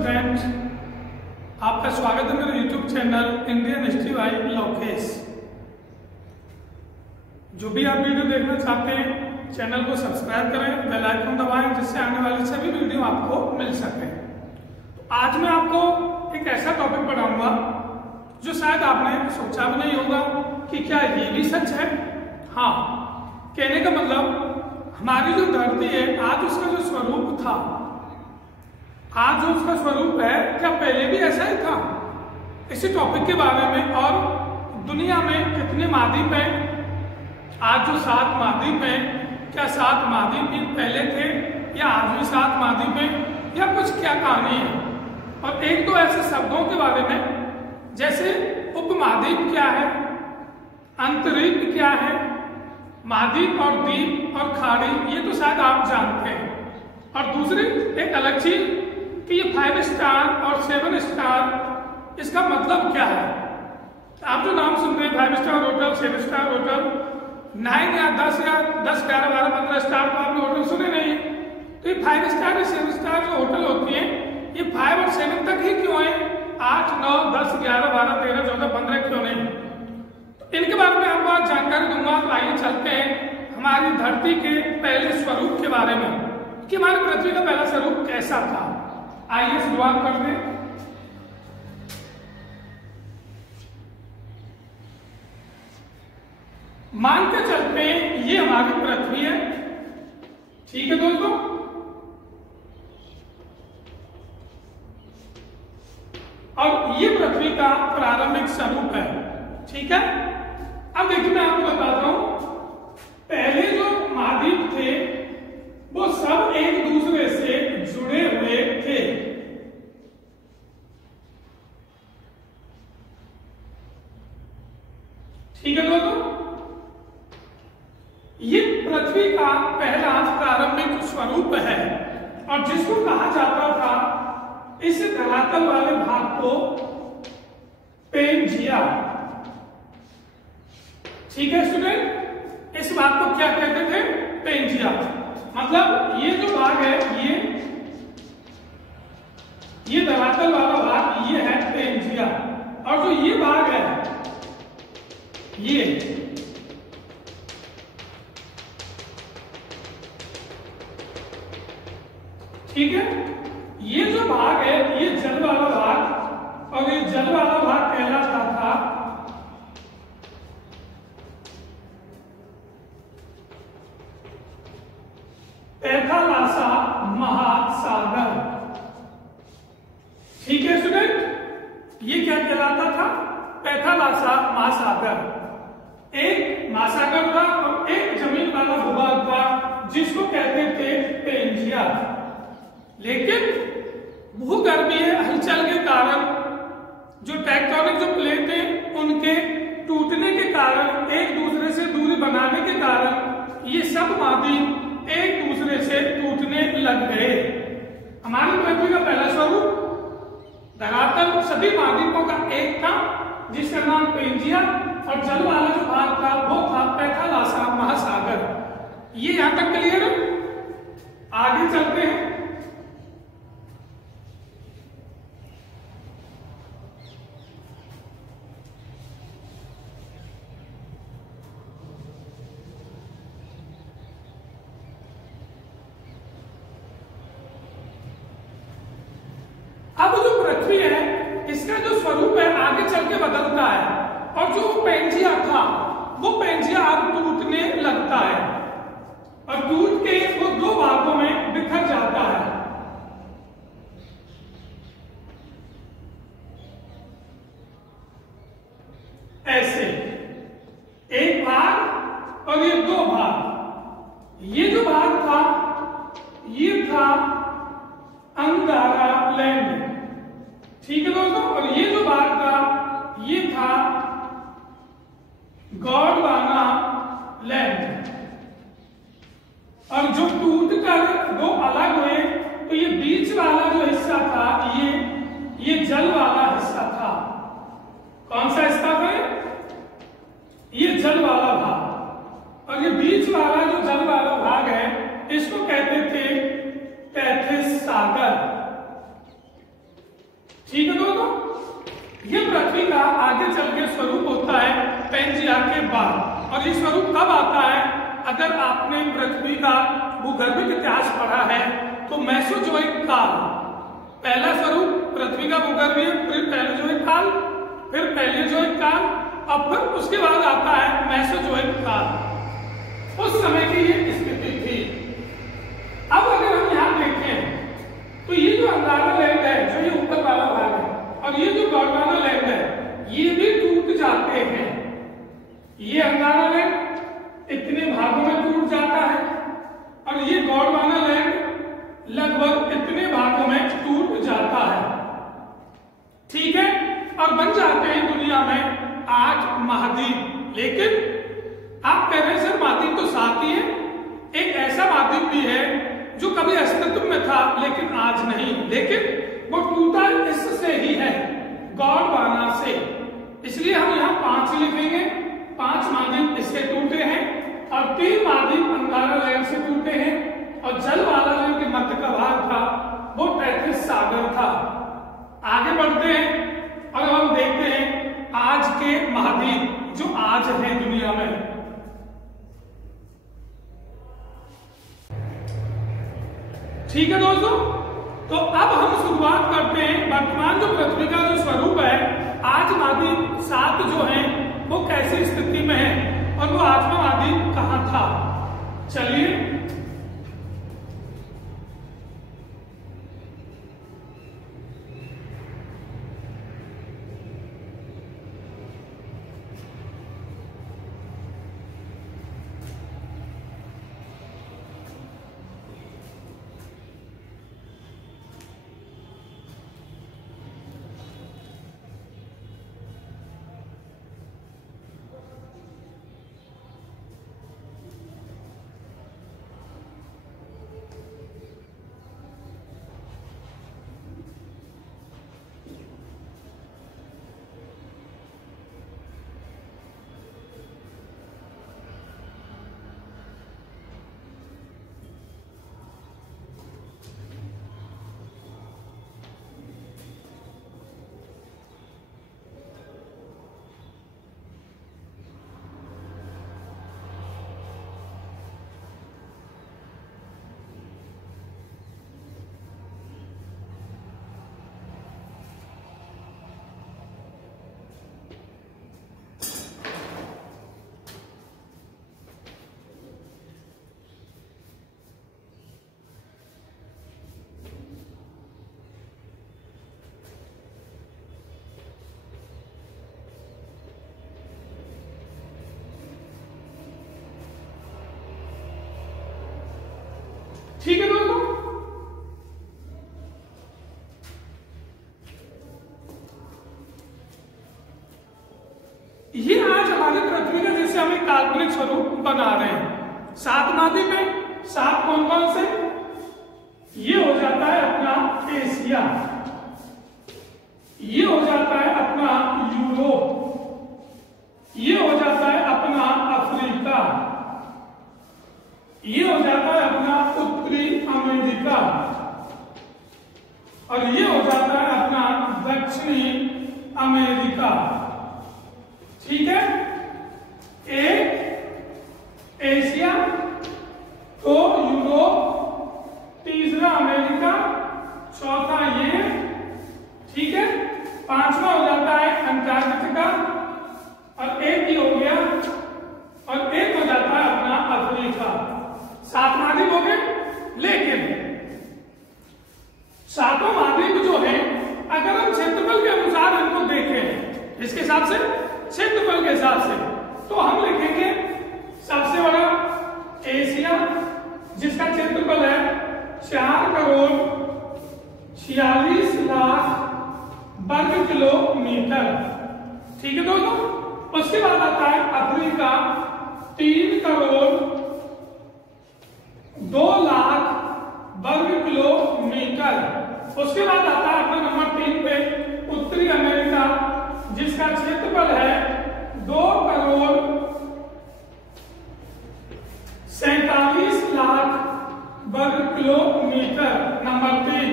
Student, आपका स्वागत है मेरे YouTube channel Indian history by Lokesh. जो भी आप वीडियो देखना चाहते हैं चैनल को सब्सक्राइब करें, बेल आइकन दबाएं जिससे आने वाली सभी वीडियो आपको मिल सके। तो आज मैं आपको एक ऐसा टॉपिक पढ़ाऊंगा जो शायद आपने सोचा भी नहीं होगा कि क्या ये भी सच है। हाँ, कहने का मतलब हमारी जो धरती है आज उसका जो स्वरूप था, आज जो उसका स्वरूप है, क्या पहले भी ऐसा ही था? इसी टॉपिक के बारे में और दुनिया में कितने महाद्वीप हैं, आज जो 7 महाद्वीप हैं, क्या 7 महाद्वीप भी पहले थे या आज भी 7 महाद्वीप हैं या कुछ क्या कहानी है। और एक दो ऐसे शब्दों के बारे में जैसे उपमहाद्वीप क्या है, अंतरिक्ष क्या है, महाद्वीप और द्वीप और खाड़ी, ये तो शायद आप जानते हैं। और दूसरी एक अलग चीज कि ये 5 स्टार और 7 स्टार, इसका मतलब क्या है। आप जो नाम सुन रहे हैं 5 स्टार होटल, 7 स्टार होटल, 9 या 10 या 10, 11, 12, 15 स्टार तो आपने होटल सुने नहीं। तो ये 5 स्टार या 7 स्टार जो होटल होती है ये 5 और 7 तक ही क्यों है, 8, 9, 10, 11, 12, 13, 14, 15 क्यों नहीं। तो इनके बारे में आपको आज जानकारी दूंगा। तो आइए चलते हैं हमारी धरती के पहले स्वरूप के बारे में कि हमारी पृथ्वी का पहला स्वरूप कैसा था। आइए शुरुआत करते हैं। मान के चलते हैं ये हमारी पृथ्वी है, ठीक है दोस्तों। और ये पृथ्वी का प्रारंभिक स्वरूप है, ठीक है। अब देखिए मैं आपको बताता हूं, पहले जो महाद्वीप थे वो सब एक दूसरे से जुड़े हुए थे। ठीक है दोस्तों, ये पृथ्वी का पहला प्रारंभिक स्वरूप है और जिसको कहा जाता था, इस धरातल वाले भाग को पेंजिया। ठीक है स्टूडेंट, इस भाग को क्या कहते थे, पेंजिया। मतलब ये जो भाग है ये धरातल वाला भाग ये है पेंजिया, और जो ये भाग है ये ठीक है। ये जो भाग है ये जल वाला भाग, और ये जल वाला भाग कहलाता था पैथालासा महासागर। ठीक है स्टूडेंट, ये क्या कहलाता था, पैथालासा महासागर। एक महासागर था और एक जमीन वाला भूभाग था जिसको कहते थे पेंजिया। लेकिन भूगर्भीय हलचल के कारण, जो टेक्टोनिक जो प्लेट है उनके टूटने के कारण, एक दूसरे से दूरी बनाने के कारण ये सब महाद्वीप एक दूसरे से टूटने लग गए। हमारी पृथ्वी का पहला स्वरूप धरातल सभी महाद्वीपों का एक था जिसका नाम पेंजिया, और जल वाला जो भाग था वो था पैथालासा महासागर। ये यहां तक क्लियर है। आगे चलते हैं। अब जो पृथ्वी है इसका जो स्वरूप है आगे चल के बदलता है, और जो पेंजिया था वो पेंजिया अब टूटने लगता है और टूट के वो 2 भागों में बिखर जाता है। ऐसे एक भाग और ये 2 भाग। ये जो भाग था ये था अंगारा लैंड, ठीक है दोस्तों। और ये जो भाग था ये था गॉडवाना लैंड। और जो टूट कर 2 अलग हुए तो ये बीच वाला जो हिस्सा था ये जल वाला हिस्सा था। कौन सा हिस्सा था, ये जल वाला भाग। और ये बीच वाला जो जल वाला भाग है इसको कहते थे पैथिस सागर। ठीक है दोस्तों, ये पृथ्वी का आगे चल के स्वरूप होता है पैंजिया के बाद। और ये स्वरूप कब आता है? अगर आपने पृथ्वी का भूगर्भिक इतिहास पढ़ा है तो मेसोजोइक काल, पहला स्वरूप पृथ्वी का भूगर्भीय, फिर पैलेयोजोइक काल, फिर पैलियोजोइक काल, और फिर उसके बाद आता है मेसोजोइक काल। उस समय की ये स्थिति थी। अब अगर हम यहाँ देखें तो ये जो अंगारा लैंड है, जो ये ऊपर वाला भाग है, और ये जो गोंडवाना लैंड है, ये भी टूट जाते हैं। ये अंगारा लैंड इतने भागों में टूट जाता है और ये गोंडवाना लैंड लगभग इतने भागों में टूट जाता है। ठीक है, और बन जाते हैं दुनिया में 8 महाद्वीप। लेकिन आप कह रहे हैं सर महाद्वीप तो 7 ही है। एक ऐसा महाद्वीप भी है जो कभी अस्तित्व में था लेकिन आज नहीं, लेकिन वो टूटा इससे ही है, गोंडवाना से। इसलिए हम यहाँ 5 लिखेंगे। 5 महाद्वीप इससे टूटे हैं और 3 महाद्वीप अंगारा लैंड से टूटे हैं। और जल वाला जो कि मध्य का भाग था वो तैथिस सागर था। आगे बढ़ते हैं और हम देखते हैं आज के महाद्वीप जो आज है दुनिया में। ठीक है दोस्तों, तो अब हम शुरुआत करते हैं वर्तमान जो पृथ्वी का जो स्वरूप है, आज महाद्वीप 7 जो है वो कैसी स्थिति में है और वो 8वां महाद्वीप कहां था। चलिए ठीक है दोस्तों, ये आज हमारी पृथ्वी का जैसे हम एक काल्पनिक स्वरूप बना रहे हैं। 7 महाद्वीप है। 7 कौन कौन से? ये हो जाता है अपना एशिया, ये हो जाता है अपना यूरोप, ये हो जाता है अपना अफ्रीका, ये हो जाता है अपना उत्तरी अमेरिका, और ये हो जाता है अपना दक्षिणी अमेरिका। ठीक है, एक एशिया, 2 यूरोप, तीसरा अमेरिका, चौथा ये। ठीक है, 5वां हो जाता है अंटार्कटिका, और एक ही हो गया, और एक हो जाता है अपना अफ्रीका। 7 महाद्वीप हो गए। लेकिन 7 महाद्वीप जो है, अगर हम क्षेत्रफल के अनुसार इनको देखें, इसके हिसाब से, क्षेत्रफल के हिसाब से, तो हम लिखेंगे सबसे बड़ा एशिया, जिसका क्षेत्रफल है 4,46,00,000 वर्ग किलोमीटर। ठीक है दोस्तों, उसके बाद आता है अफ्रीका 3,02,00,000 वर्ग किलोमीटर। उसके बाद आता है अपना नंबर 3 पे उत्तरी अमेरिका, जिसका क्षेत्रफल है 2,47,00,000 वर्ग किलोमीटर। नंबर 3।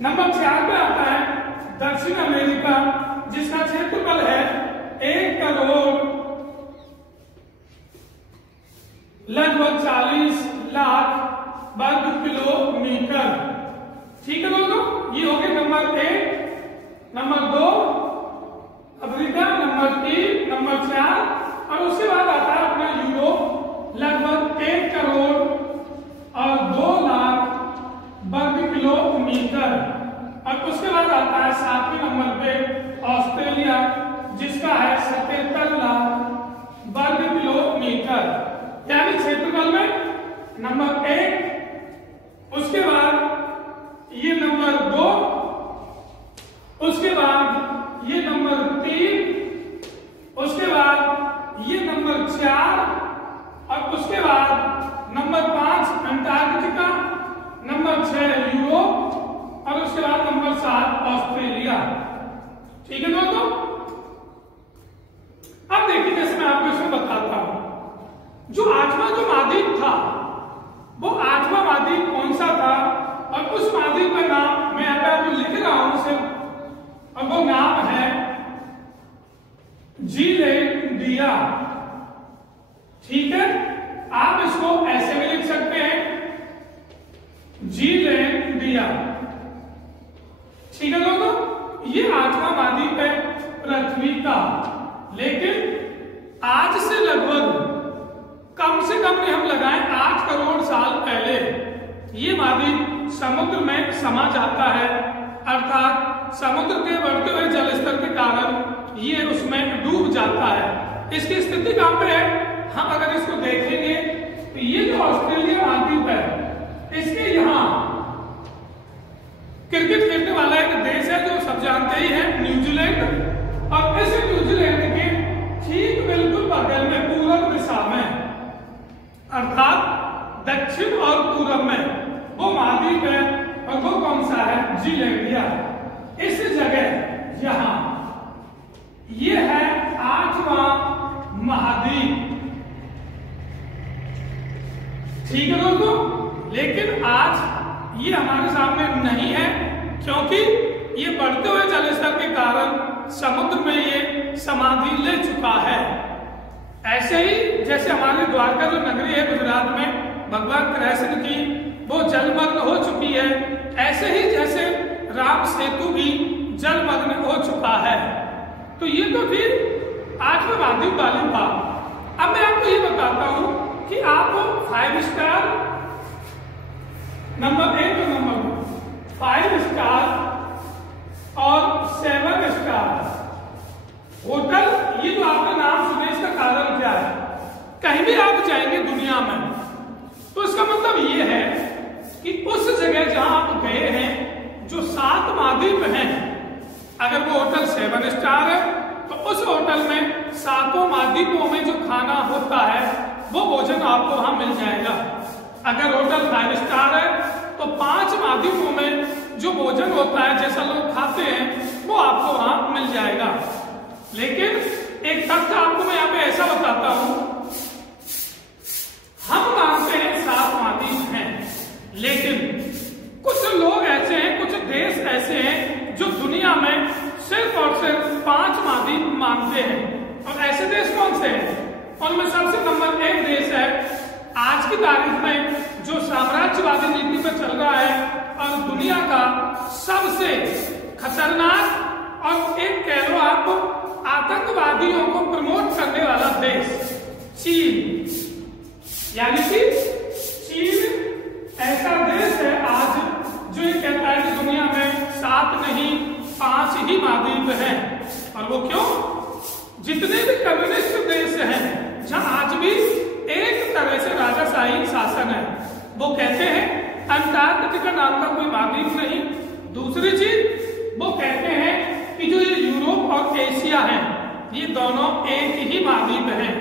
नंबर 4 पे आता है दक्षिण अमेरिका, जिसका क्षेत्रफल है 1 करोड़ लगभग 40 लाख वर्ग किलोमीटर। ठीक है दोस्तों, ये हो गए number 1, number 2 Africa, number 3, number 4 और उसके बाद आता है अपना यूरोप, लगभग 1 करोड़ और 2 लाख वर्ग किलोमीटर। और उसके बाद आता है 7वें नंबर पे ऑस्ट्रेलिया, जिसका है 77 लाख वर्ग किलोमीटर, यानी क्षेत्रफल में नंबर 1, उसके बाद ये नंबर 2, उसके बाद ये नंबर 3, उसके बाद ये नंबर 4 और उसके बाद नंबर 5 अंटार्कटिका, नंबर 6 यूरोप और उसके बाद नंबर 7 ऑस्ट्रेलिया। ठीक है दोस्तों, अब देखिए जैसे मैं आपको इसमें बताता हूं, जो 8वां जो महाद्वीप था वो 8वां महाद्वीप कौन सा था, और उस महाद्वीप का नाम मैं यहाँ पे आपको लिख रहा हूं सिर्फ, और वो नाम है जीलैंडिया। ठीक है, आप इसको ऐसे भी लिख सकते हैं, जीलैंडिया। ठीक है दोस्तों, ये 8वां महाद्वीप है पृथ्वी का, लेकिन आज से लगभग कम से कम हम लगाएं 8 करोड़ साल पहले ये महाद्वीप समुद्र में समा जाता है, अर्थात समुद्र के बढ़ते हुए जल स्तर के कारण ये उसमें डूब जाता है। इसकी स्थिति कहां पे है, हम अगर इसको देखेंगे तो ये जो ऑस्ट्रेलिया महाद्वीप है, इसके यहाँ क्रिकेट खेलने वाला एक देश है जो सब जानते ही है, न्यूजीलैंड। और इस न्यूजीलैंड के ठीक बिल्कुल बगल में पूर्व दिशा में, अर्थात दक्षिण और पूर्व में वो महाद्वीप है, और वो कौन सा है, जीलैंडिया। इस जगह यहां ये है 8वां महाद्वीप। ठीक है दोस्तों, लेकिन आज ये हमारे सामने नहीं है, क्योंकि ये बढ़ते हुए जल स्तर के कारण समुद्र में ये समाधि ले चुका है। ऐसे ही जैसे हमारी द्वारका जो नगरी है गुजरात में भगवान कृष्ण की, वो जलमग्न हो चुकी है, ऐसे ही जैसे राम सेतु भी जलमग्न हो चुका है। तो ये तो फिर 8वें महाद्वीप वाली बात। अब मैं आपको ये बताता हूं कि आप 5 स्टार नंबर 1 और नंबर 2, 5 स्टार और 7 स्टार होटल, ये जो आपका नाम सुने इसका कारण क्या है, कहीं भी आप जाएंगे दुनिया में तो इसका मतलब ये है कि उस जगह जहां आप गए हैं जो 7 महाद्वीप हैं, अगर वो होटल 7 स्टार है तो उस होटल में 7 महाद्वीपों में जो खाना होता है वो भोजन आपको वहां मिल जाएगा। अगर होटल 5 स्टार है तो 5 महाद्वीपों में जो भोजन होता है, जैसा लोग खाते हैं, वो आपको वहां मिल जाएगा। लेकिन एक तथ्य आपको मैं यहाँ पे ऐसा बताता हूं, हम मानते हैं 7 महाद्वीप हैं, लेकिन कुछ लोग ऐसे हैं, कुछ देश ऐसे हैं जो दुनिया में सिर्फ और सिर्फ 5 महाद्वीप मानते हैं। और ऐसे देश कौन से हैं, उनमें सबसे नंबर 1 देश है आज की तारीख में जो साम्राज्यवादी नीति पर चल रहा है और दुनिया का सबसे खतरनाक और एक कह लो आप आतंकवादियों को प्रमोट करने वाला देश, चीन। यानी कि चीन ऐसा देश है आज जो ये कहता है कि दुनिया में 7 नहीं 5 ही महाद्वीप हैं। और वो क्यों, जितने भी कम्युनिस्ट देश हैं जहां आज भी एक तरह से राजाशाही शासन है, वो कहते हैं अंटार्कटिका नाम का कोई महाद्वीप नहीं। दूसरी चीज वो कहते हैं कि जो ये यूरोप और एशिया है ये दोनों एक ही महाद्वीप हैं,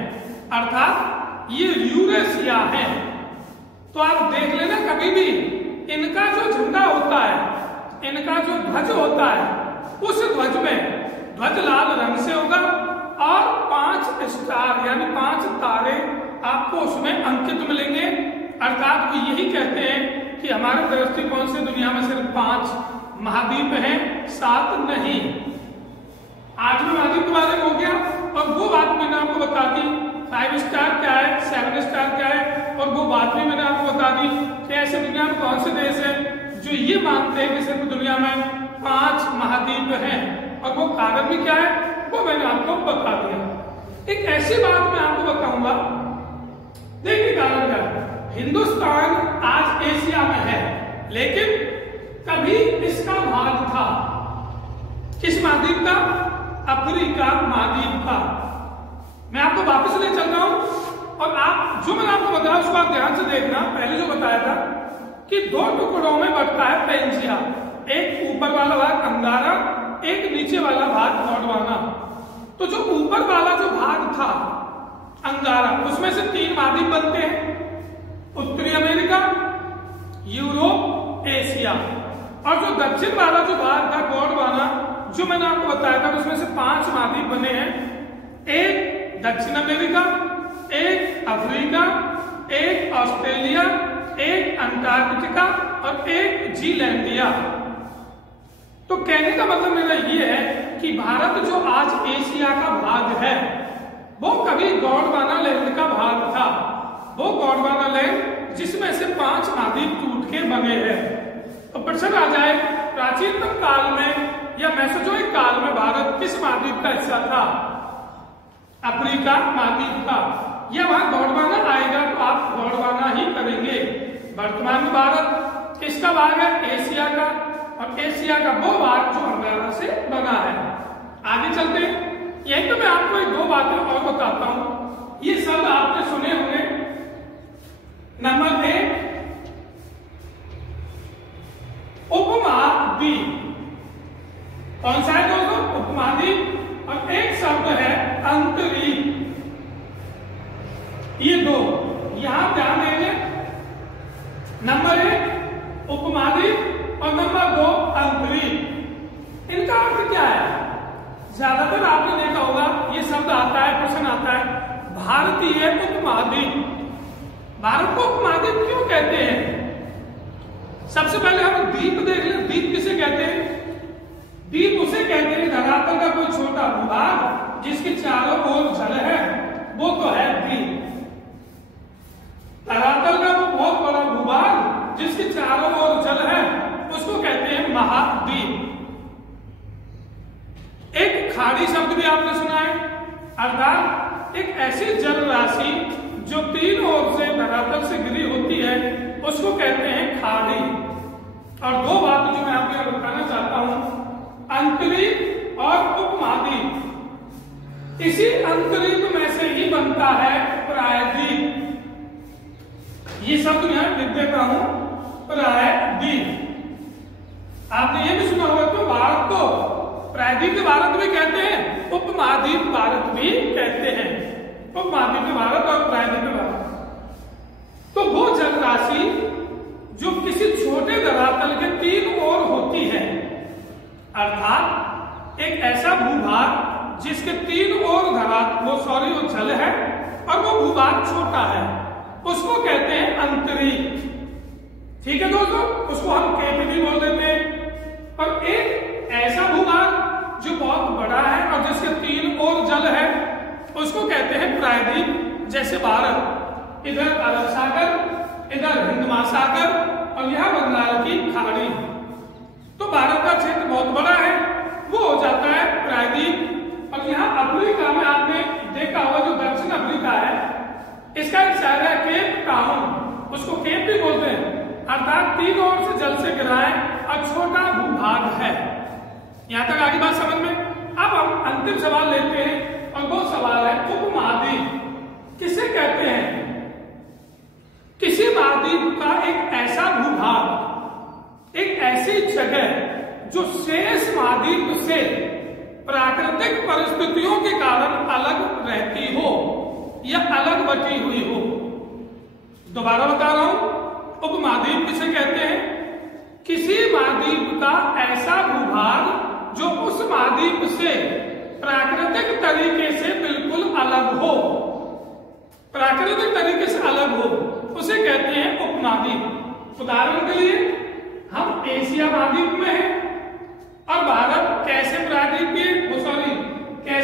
अर्थात ये यूरेशिया है। तो आप देख लेना कभी भी इनका जो झंडा होता है, इनका जो ध्वज होता है, उस ध्वज में ध्वज लाल रंग से होगा और 5 स्टार यानी 5 तारे आपको उसमें अंकित मिलेंगे। अर्थात वो यही कहते हैं कि हमारे दृष्टिकोण से दुनिया में सिर्फ 5 महाद्वीप हैं, 7 नहीं। 8वें महाद्वीप के बारे में हो गया, और वो बात मैंने आपको बता दी 5 स्टार क्या है, 7 स्टार क्या है, और वो बात भी मैंने आपको बता दी कि ऐसे दुनिया में कौन से देश है जो ये मानते हैं कि सिर्फ दुनिया में 5 महाद्वीप हैं, और वो कारण भी क्या है वो मैंने आपको बता दिया। एक ऐसी बात मैं आपको बताऊंगा, देखिए कारण क्या है। हिंदुस्तान आज एशिया में है, लेकिन कभी इसका भाग था किस महाद्वीप का, अफ्रीका महाद्वीप का। मैं आपको वापस ले चल रहा हूं, और आप जो मैंने आपको बताया उसको आप ध्यान से देखना। पहले जो बताया था कि 2 टुकड़ों में बढ़ता है पेंजिया, एक ऊपर वाला भाग अंगारा, एक नीचे वाला भाग गोंडवाना। तो जो ऊपर वाला जो भाग था अंगारा, उसमें से 3 महाद्वीप बनते हैं, उत्तरी अमेरिका, यूरोप, एशिया। और जो दक्षिण वाला जो भाग था गोंडवाना, जो मैंने आपको बताया था, उसमें से 5 महाद्वीप बने हैं, एक दक्षिण अमेरिका, एक अफ्रीका, एक ऑस्ट्रेलिया, एक अंटार्कटिका और एक जीलैंडिया। तो कहने का मतलब मेरा ये है कि भारत जो आज एशिया का भाग है वो कभी गोंडवाना लैंड का भाग था। वो गोंडवाना लैंड जिसमें से 5 महाद्वीप टूट के बने हैं। तो प्रश्न आ जाए, प्राचीनतम काल में या मेसोजोइक काल में भारत किस महाद्वीप का हिस्सा था, अफ्रीका महाद्वीप का। या वहां गोंडवाना आएगा तो आप गोंडवाना ही करेंगे। वर्तमान में भारत किसका भाग है, एशिया का, और एशिया का वो भाग जो अंगारा से बना है। आगे चलते यही तो मैं आपको 2 बातें और बताता हूं। ये शब्द आपने सुने होंगे। नंबर 1 उपमहाद्वीप, कौन सा है दोस्तों, उपमहाद्वीप। और एक शब्द है अंतरीप। ये 2 यहां ध्यान देंगे। नंबर 1 उपमहाद्वीप और नंबर 2 अंतरीप। इनका अर्थ क्या है, ज्यादातर आपने देखा होगा ये शब्द आता है, प्रश्न आता है भारतीय उपमहाद्वीप। भारत को उपमहाद्वीप क्यों कहते हैं? सबसे पहले हम द्वीप देख लें। द्वीप किसे कहते हैं? द्वीप उसे कहते हैं धरातल का कोई छोटा भूभाग जिसके चारों ओर जल है, वो तो है द्वीप। धरातल का वो बहुत बड़ा भूभाग जिसके चारों ओर जल है, उसको कहते हैं महाद्वीप। एक खाड़ी शब्द भी आपने सुना है, अर्थात एक ऐसी जल राशि जो 3 ओर से धरातल से घिरी होती है, उसको कहते हैं खाड़ी। और 2 बात जो मैं आपको यहां बताना चाहता हूं, अंतरीप और उपमहाद्वीप। इसी अंतरीप में से ही बनता है प्रायद्वीप। ये शब्द मैं लिख देता हूं, प्रायद्वीप। आपने ये भी सुना होगा तो भारत को प्रायद्वीप भारत भी कहते हैं, उपमहाद्वीप भारत भी कहते हैं। उपमहाद्वीप भारत और प्रायद्वीप भारत। तो वो जल राशि जो किसी छोटे धरातल के 3 ओर होती है, अर्थात एक ऐसा भूभाग जिसके 3 ओर वो जल है और वो भूभाग छोटा है, उसको कहते हैं अंतरीप। ठीक है दोस्तों, उसको हम केप भी बोल देते हैं। और एक ऐसा भूभाग जो बहुत बड़ा है और जिसके 3 ओर जल है, उसको कहते हैं प्रायद्वीप। जैसे भारत, इधर अरब सागर, इधर हिंद महासागर और यह बंगाल की खाड़ी। तो भारत का क्षेत्र बहुत बड़ा है, वो हो जाता है प्रायद्वीप। और यहाँ अफ्रीका में आपने देखा होगा जो दक्षिण अफ्रीका है, इसका एक शहर है केप टाउन, उसको केप भी बोलते हैं। अर्थात 3 ओर से जल से घिरा है और छोटा भूभाग है। यहां तक आगे बात समझ में। अब हम अंतिम सवाल लेते हैं और वो सवाल है उपमहाद्वीप किसे कहते हैं? किसी महाद्वीप का एक ऐसा भूभाग, एक ऐसी जगह जो शेष महाद्वीप से प्राकृतिक परिस्थितियों के कारण अलग रहती हो या अलग बटी हुई हो। दोबारा बता रहा हूं, उपमहाद्वीप किसे कहते हैं? किसी महाद्वीप का ऐसा भूभाग जो उस महाद्वीप से प्राकृतिक तरीके से बिल्कुल अलग हो, प्राकृतिक तरीके से अलग हो, उसे कहते हैं उपमहाद्वीप। उदाहरण के लिए हम एशिया महाद्वीप में हैं, और भारत कैसे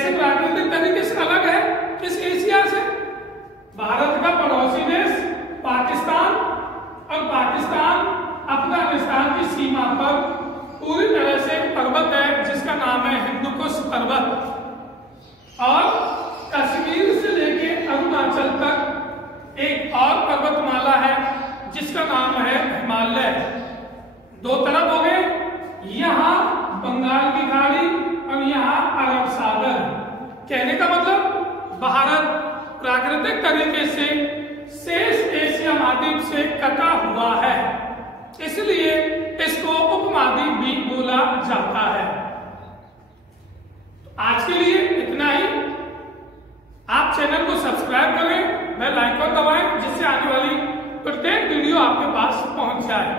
प्राकृतिक तरीके से अलग है इस एशिया से? भारत का पड़ोसी देश पाकिस्तान, और पाकिस्तान अफगानिस्तान की सीमा पर पूरी तरह से पर्वत है जिसका नाम है हिंदुकुश पर्वत, और कश्मीर से लेके अरुणाचल तक एक और पर्वतमाला है जिसका नाम है हिमालय। दो तरफ हो गए, यहाँ बंगाल की खाड़ी और यहाँ अरब सागर। कहने का मतलब भारत प्राकृतिक तरीके से शेष एशिया महाद्वीप से कटा हुआ है, इसलिए इसको उपमहाद्वीप भी बोला जाता है। आज के लिए इतना ही। आप चैनल को सब्सक्राइब करें, बेल आइकन दबाएं जिससे आने वाली प्रत्येक वीडियो आपके पास पहुंच जाए।